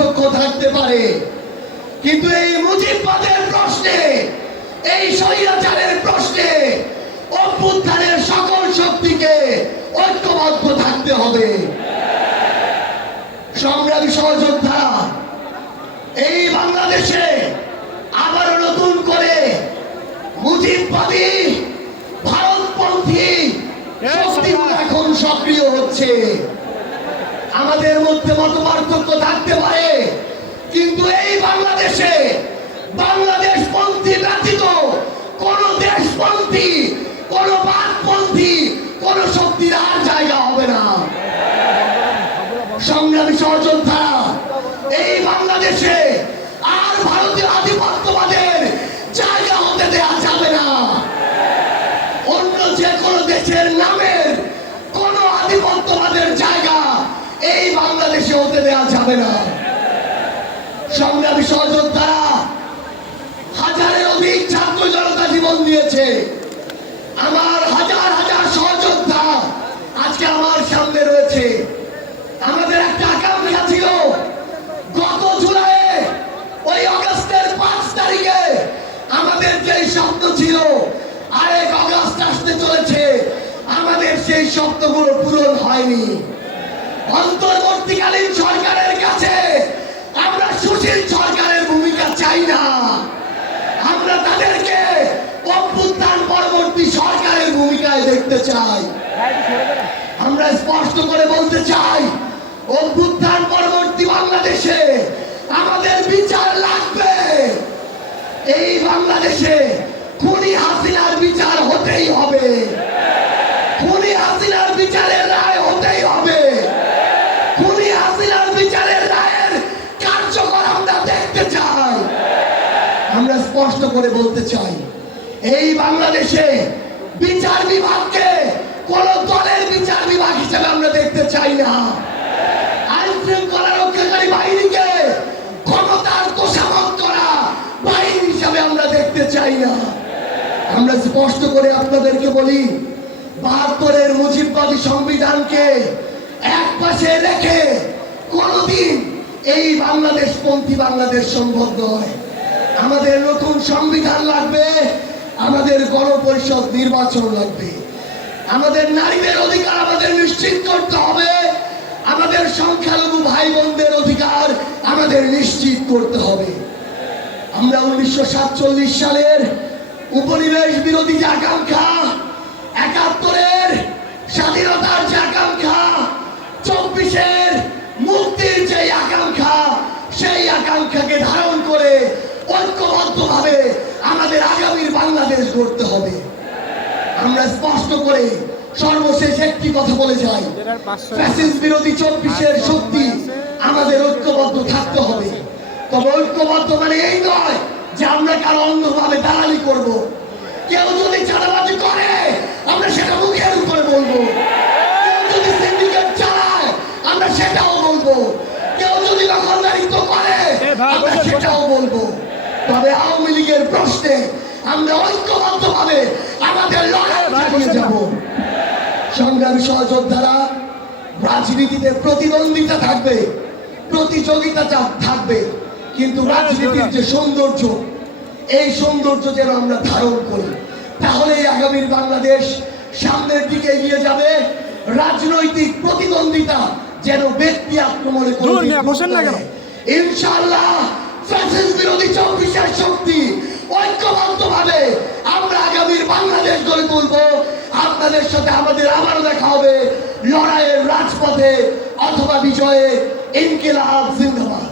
পার্থক্য থাকতে পারে, কিন্তু এই মুজিববাদের প্রশ্নে, এই স্বৈরাচারের প্রশ্নে অভ্যুত্থানের সকল শক্তিকে ঐক্যবদ্ধ থাকতে হবে। সংগ্রামী সহযোদ্ধা, এই বাংলাদেশে আবারও নতুন করে মুজিববাদী ভারতপন্থী শক্তিগুলো এখন সক্রিয় হচ্ছে। আমাদের মধ্যে মত পার্থক্য থাকতে পারে, কিন্তু এই বাংলাদেশে বাংলাদেশপন্থী ব্যতীত কোন দেশপন্থী, কোন বাদপন্থী, কোন শক্তির আর জায়গা হবে না। সংগ্রামী সহযোদ্ধা, এই বাংলাদেশে আর ভারতীয় আধিপত্যবাদের জায়গা হতে দেওয়া যাবে না। অন্য যে কোনো দেশের নামের কোন আধিপত্যবাদের জায়গা এই বাংলাদেশে হতে দেওয়া যাবে না। সংগ্রামী সহযোদ্ধা, হাজারের অধিক ছাত্র জনতা জীবন দিয়েছে। আমার হাজার হাজার সহযোদ্ধা আজকে আমার সামনে রয়েছে। আমাদের একটা আকাঙ্ক্ষা ছিল, গত জুলাইয়ে ওই আগস্টের 5 তারিখে আমাদের যে স্বপ্ন ছিল, আরেক আগস্ট আসতে চলেছে, আমাদের সেই স্বপ্নগুলো পূরণ হয়নি। অন্তর্বর্তীকালীন সরকারের কাছে আমরা সুশীল সরকারের ভূমিকা চাই না। আমরা তাদেরকে অভ্যুত্থান পরবর্তী সরকারের ভূমিকায় দেখতে চাই। আমরা স্পষ্ট করে বলতে চাই, অভ্যুত্থান পরবর্তী বাংলাদেশে আমাদের বিচার লাগবে। এই বাংলাদেশে খুনি হাসিনার বিচার হতেই হবে, খুনি হাসিনার বিচারের রায় হতেই হবে, খুনি হাসিনার বিচারের রায়ের কার্যকর আমরা দেখতে চাই। আমরা স্পষ্ট করে বলতে চাই, এই বাংলাদেশে বিচার বিভাগকে কোন দলের বিচার বিভাগ হিসেবে আমরা দেখতে চাই না। আইন শৃঙ্খলা রক্ষাকারী বাহিনীকে ক্ষমতার তোষামত করা বাহিনী হিসাবে আমরা দেখতে চাই না। আমরা স্পষ্ট করে আপনাদেরকে বলি, 72-এর মুজিববাদী সংবিধানকে এক পাশে রেখে কোনদিন এই বাংলাদেশপন্থী বাংলাদেশ সম্ভব নয়। আমাদের নতুন সংবিধান লাগবে, আমাদের গণপরিষদ নির্বাচন লাগবে, আমাদের নারীদের অধিকার আমাদের নিশ্চিত করতে হবে, আমাদের সংখ্যালঘু ভাই বোনদের অধিকার আমাদের নিশ্চিত করতে হবে। আমরা 1947 সালের উপনিবেশ বিরোধী যে আকাঙ্ক্ষা, 71-এর স্বাধীনতার যে আকাঙ্ক্ষা, 24-এর মুক্তির যে আকাঙ্ক্ষা, সেই আকাঙ্ক্ষাকে ধারণ করে ঐক্যবদ্ধভাবে আমাদের আগামীর বাংলাদেশ গড়তে হবে। আমরা স্পষ্ট করে সর্বশেষ একটি কথা বলে যাই, ফ্যাসিস্ট বিরোধী 24-এর শক্তি আমাদের ঐক্যবদ্ধ থাকতে হবে। তবে ঐক্যবদ্ধ মানে এই নয় যে আমরা কারো অন্ধভাবে দালালি করব। কেউ যদি চাঁদাবাজি করে আমরা সেটা মুখের উপরে বলবো, কেউ যদি সিন্ডিকেট চালায় আমরা সেটাও বলবো, কেউ যদি দখলদারিত্ব করে আমরা সেটাও বলবো। তবে আওয়ামী লীগের প্রশ্নে আমরা ঐক্যবদ্ধভাবে আমাদের লড়াই চালিয়ে যাব। সংগ্রামী সহযোদ্ধারা, রাজনীতিতে প্রতিদ্বন্দ্বিতা থাকবে, প্রতিযোগিতা থাকবে, কিন্তু রাজনীতির যে সৌন্দর্য, এই সৌন্দর্য যেন আমরা ধারণ করি, তাহলেই আগামীর বাংলাদেশ সামনের দিকে এগিয়ে যাবে। রাজনৈতিক প্রতিদ্বন্দ্বিতা যেন ব্যক্তি আক্রমণে ইনশাআল্লাহ ফ্যাসিস্ট বিরোধী 24-এর শক্তি ঐক্যবদ্ধভাবে আমরা আগামীর বাংলাদেশ গড়ে তুলব। আপনাদের সাথে আমাদের আবারও দেখা হবে লড়াইয়ের রাজপথে অথবা বিজয়ে। ইনকিলাব জিন্দাবাদ।